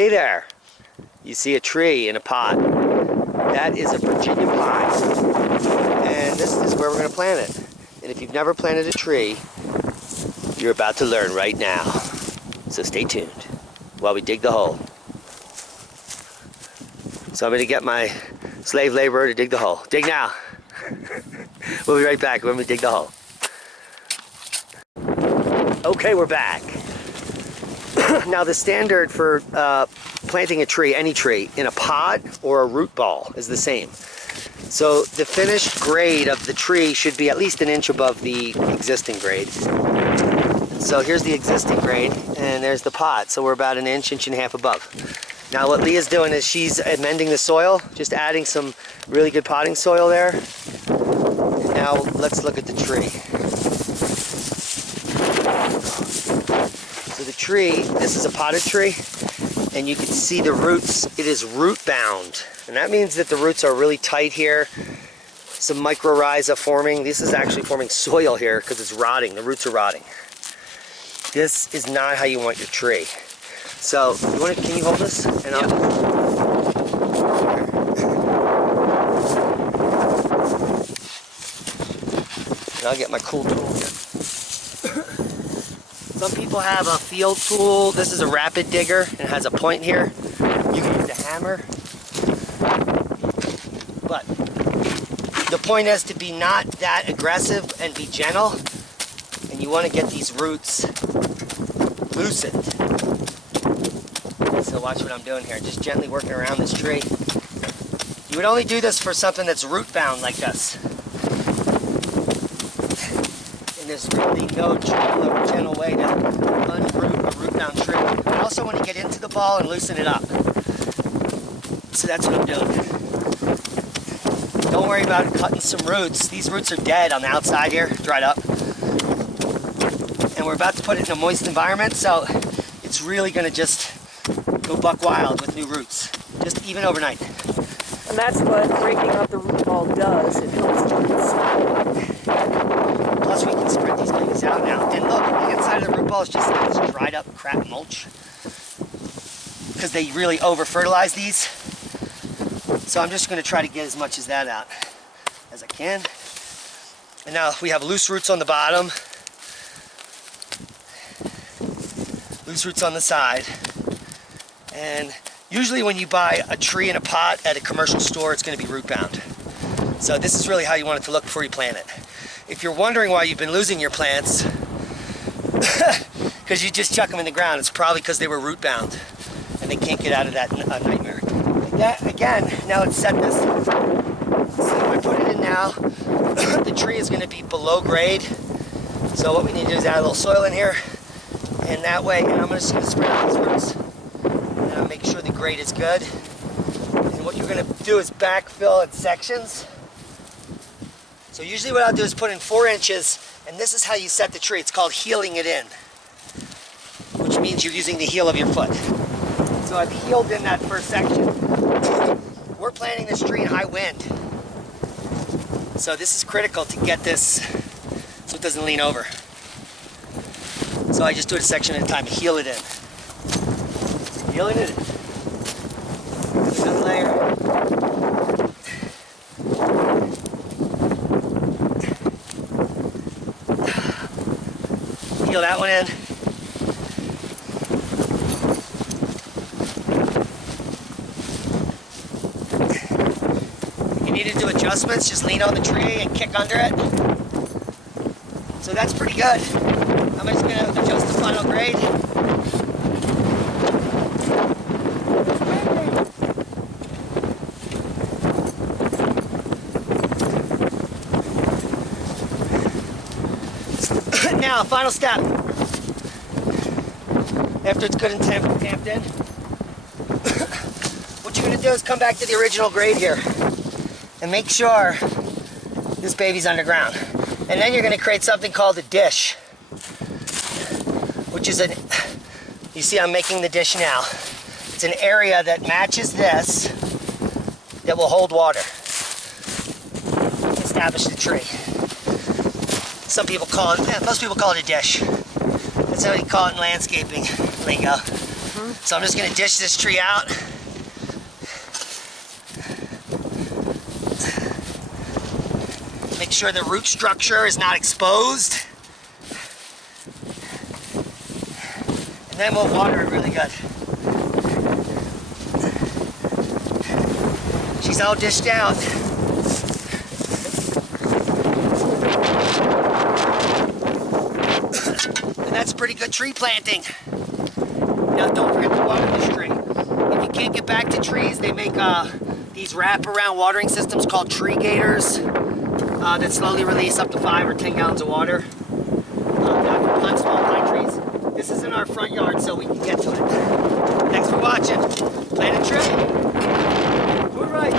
Hey there, you see a tree in a pot. That is a Virginia pine, and this is where we're going to plant it. And if you've never planted a tree, you're about to learn right now. So stay tuned while we dig the hole. So I'm going to get my slave laborer to dig the hole. Dig now. We'll be right back when we dig the hole. Okay, we're back. Now the standard for planting a tree, any tree, in a pot or a root ball is the same. So the finished grade of the tree should be at least an inch above the existing grade. So here's the existing grade, and there's the pot. So we're about an inch, inch and a half above. Now what Leah's doing is she's amending the soil, just adding some really good potting soil there. And now let's look at the tree. So the tree, this is a potted tree, and you can see the roots. It is root bound, and that means that the roots are really tight here. Some mycorrhiza forming. This is actually forming soil here because it's rotting. The roots are rotting. This is not how you want your tree. So you want to? Can you hold this? And I'll get my cool tool here. Some people have a field tool. This is a rapid digger and it has a point here. You can use a hammer. But the point is to be not that aggressive and be gentle. And you want to get these roots loosened. So watch what I'm doing here. Just gently working around this tree. You would only do this for something that's root bound like this. There's really no gentle way to unroot a root-bound tree. I also want to get into the ball and loosen it up. So that's what I'm doing. Don't worry about cutting some roots. These roots are dead on the outside here, dried up. And we're about to put it in a moist environment, so it's really going to just go buck wild with new roots, just even overnight. And that's what breaking up the root ball does. It helps the roots. Plus we can spread these babies out now. And look, the inside of the root ball is just like this dried up crap mulch. Because they really over fertilize these. So I'm just going to try to get as much of that out as I can. And now we have loose roots on the bottom. Loose roots on the side. And usually when you buy a tree in a pot at a commercial store, it's going to be root bound. So this is really how you want it to look before you plant it. If you're wondering why you've been losing your plants, because you just chuck them in the ground, it's probably because they were root bound and they can't get out of that nightmare. That, again, now let's set this. So if I put it in now, the tree is going to be below grade. So what we need to do is add a little soil in here, and that way, and I'm just going to spread out these roots. And I'll make sure the grade is good. And what you're going to do is backfill in sections. So usually what I'll do is put in 4 inches, and this is how you set the tree. It's called heeling it in, which means you're using the heel of your foot. So I've heeled in that first section. We're planting this tree in high wind. So this is critical to get this so it doesn't lean over. So I just do it a section at a time, heel it in. Heeling it in. Another layer. Heel that one in. If you need to do adjustments, just lean on the tree and kick under it. So that's pretty good. I'm just going to adjust the final grade. Now, final step. After it's good and tamped in, what you're going to do is come back to the original grade here and make sure this baby's underground. And then you're going to create something called a dish, which is you see I'm making the dish now. It's an area that matches this that will hold water. Establish the tree. Some people call it, most people call it a dish. That's how you call it in landscaping lingo. So I'm just gonna dish this tree out. Make sure the root structure is not exposed. And then we'll water it really good. She's all dished out. And that's pretty good tree planting. Now don't forget to water this tree. If you can't get back to trees, they make these wrap-around watering systems called tree gators that slowly release up to 5 or 10 gallons of water. That can plant small pine trees. This is in our front yard, so we can get to it. Thanks for watching. Plant a tree. We're right.